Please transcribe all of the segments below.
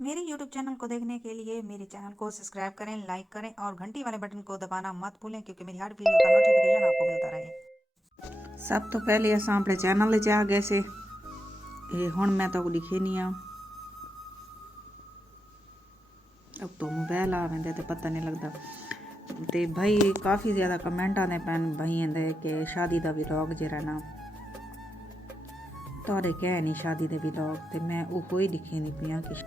मेरे YouTube channel को देखने के लिए मेरे चैनल को सब्सक्राइब करें, लाइक करें और घंटी वाले बटन को दबाना मत भूलें क्योंकि मेरी हर वीडियो का नोटिफिकेशन आपको मिलता रहे। सब तो पहले असां अपने चैनल च आ गए से हुण मैं तो दिखे नहीं आ। अब तो मोबाइल आ वेंदे ते पता नहीं लगता। ते भाई काफ़ी ज़्यादा कमेंट आने पैन भाई कि शादी का व्लॉग जरा ना तुहाडे क्या नहीं शादी के व्लॉग, ते मैं उहो ही दिखे नहीं पियां कि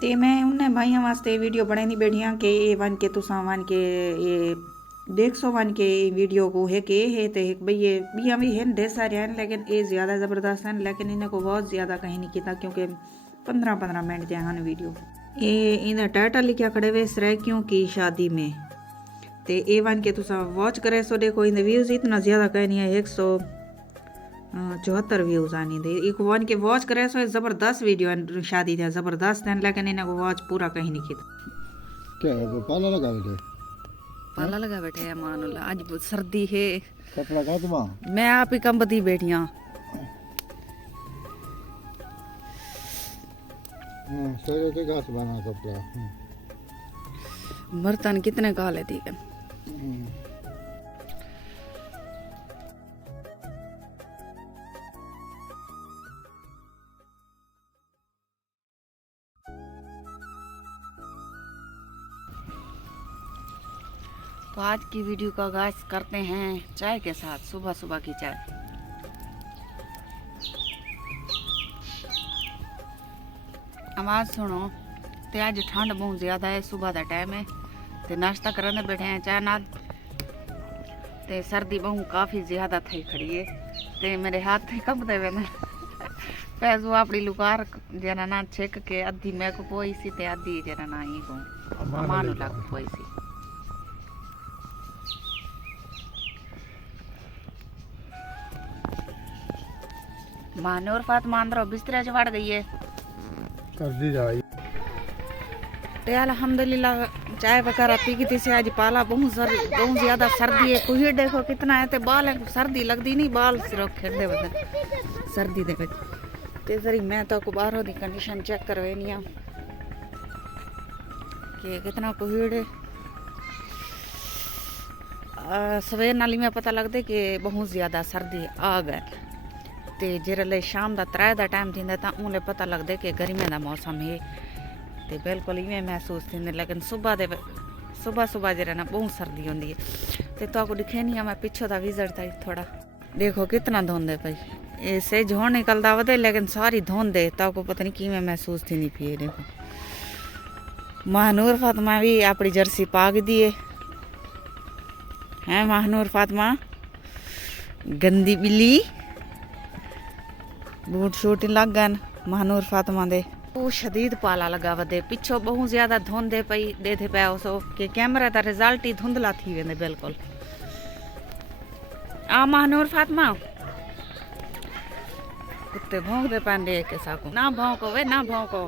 ते मैं उन्हें भाइयों वास्ते वीडियो बनाई बैठी हाँ कि ये वन के तुसा वन के ये देख सो वन के वीडियो को है कि है तो भाई ये बिया भी हैं ढेर सारे हैं लेकिन ये ज़्यादा ज़बरदस्त हैं, लेकिन इन्हें को बहुत ज़्यादा कहीं नहीं किया क्योंकि 15-15 मिनट दिया हैं वीडियो। ये इन्हें टाइटल लिखा खड़े हुए सराइकियों की शादी में, तो ये वन के तुसा वॉच करे सो देखो इन व्यूज़ इतना ज़्यादा कहीं नहीं है 174 व्यूज़ आनी दे। एक वन के वॉच करे सो ज़बरदस्त वीडियो है शादी थे ज़बरदस्त हैं, लेकिन इन्हें को वॉच पूरा कहीं नहीं किया। क्या है वो पाला लगा बैठे? पाला लगा बैठे हैं मानुल्ला, आज सर्दी है कपड़ा का तुम मैं आप ही कंबती बैठी हाँ। सर के घास बना कपड़ा बर्तन कितने काले थी क्या? तो आज की वीडियो का आगाज करते हैं चाय के साथ, सुबह सुबह की चाय। आवाज़ सुनो ते आज ठंड बहुत ज़्यादा है, सुबह का टाइम है ते नाश्ता करने बैठे हैं चाय नाल। ते सर्दी बहुत काफ़ी ज़्यादा थी खड़ी है ते मेरे हाथ थे कंबते हुए ना पैसो अपनी लुकार जना ना छेक के अद्धी मैं को पोई सी ते अद्धी जना ना ही को मानो लाग पोई सी। मानूर फातिमा अंदर बिस्तरे च वड़ गई है कर दी जाए ते अल्हम्दुलिल्लाह चाय वगैरह पी की से आज पाला बहुत ज़्यादा सर्दी है। कुछ देखो कितना है ते बाल सर्दी लगती नहीं, बाल सिर्फ खेलते बदन सर्दी दे विच ते जरी मैं तो को बाहरों दी कंडीशन चेक करवेनी आ कि कितना कुहीड़ है। सवेर नाली में पता लगता कि बहुत ज़्यादा सर्दी आ गए ते जिसले शाम का 3 का टाइम थी तो उन्हें पता लगता कि गर्मियों का मौसम है तो बिल्कुल इवें महसूस थी, लेकिन सुबह जरा ना बहुत सर्दी होंगी है। तो दिखे नहीं मैं पिछों का विजट था थोड़ा देखो कितना धुंध है भाई, ये सेज हों निकलता वे लेकिन सारी धुंध है तो पता नहीं किमें महसूस थी नहीं पी। देखो महानूर फातिमा भी अपनी जर्सी पाग दी है महानूर फातिमा गंदी बिल्ली बूट शूट लग गए महानूर फातिमा दे। वो शदीद पाला लगा वे पिछो बहुत ज्यादा धुंध पई दे थे पे सो कि कैमरे का रिजल्ट ही धुंधला थी वेंदे बिल्कुल। आ महानूर फातिमा कुत्ते भौंकदे पांडे के साकू ना भौंको वे ना भौंको।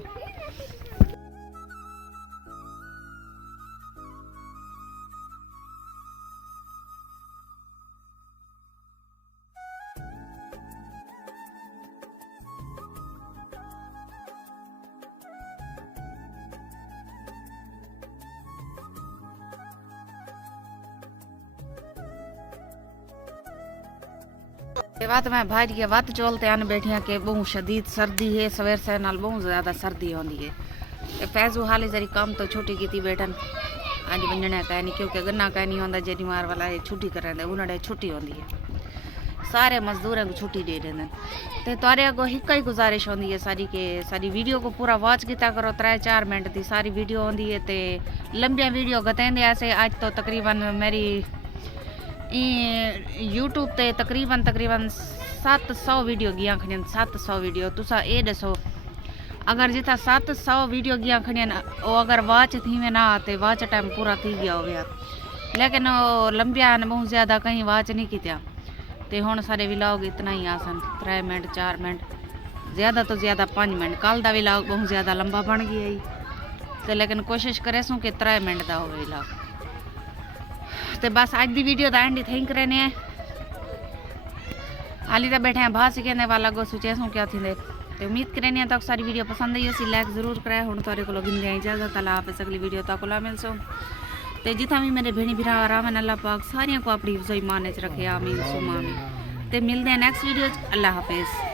बात मैं भाई के बात चलते आने बैठिया कि बहुत शदीद सर्दी है, सवेर से नाल बहुत ज़्यादा सर्दी होती है। फैजू हाल जरी कम तो छुट्टी की बैठन अज वंजने कह नहीं क्योंकि गन्ना कह नहीं होंगे जेडी मार वाला छुट्टी करें उन्हें छुट्टी होती है, सारे मजदूरों को छुट्टी दे दें। तो तारे अगो एक ही गुजारिश होती है सारी कि सारी वीडियो को पूरा वॉच किया करो, 3-4 मिनट की सारी वीडियो होती है तो लंबिया वीडियो गतेंदे ऐसे। आज तो तकरीबन मेरी यूट्यूब ते तकरीबन 700 वीडियो गियां खड़ियन 700 वीडियो तुसा ए दसो अगर जिथा 700 वीडियो गियां खड़ियन ओ अगर वाच थी में ना ते वाच टाइम पूरा थी गया हो गया लेकिन वो लंबिया बहुत ज़्यादा कहीं वाच नहीं किया ते हुण सारे व्लॉग इतना ही आसन 3 मिनट 4 मिनट ज़्यादा तो ज़्यादा 5 मिनट कल दा व्लॉग बहुत ज़्यादा लंबा बन गया ही ते लेकिन कोशिश करे सूँ कि 3 मिनट का हो व्लॉग ते बस अज दी वीडियो का एंड ही थिंक रहने हैं हाली तो बैठे हैं भास कहने वाला गो सोचे सूँ क्या थी ते उम्मीद करें तक सारी वीडियो पसंद आई उसी लाइक जरूर कराए हुण तुहाडे कोलों गिनदे इजाजत अल्लाह हाफिज़ अगली वीडियो तक मिल सो ते जिथा भी मेरे भेणी भरा आराम है अल्लाह पाक सारियां को अपनी हिफ्ज़ो ईमान च रखे आमीन सुमा आमीन ते मिलते हैं नेक्स्ट वीडियो अल्लाह हाफिज़।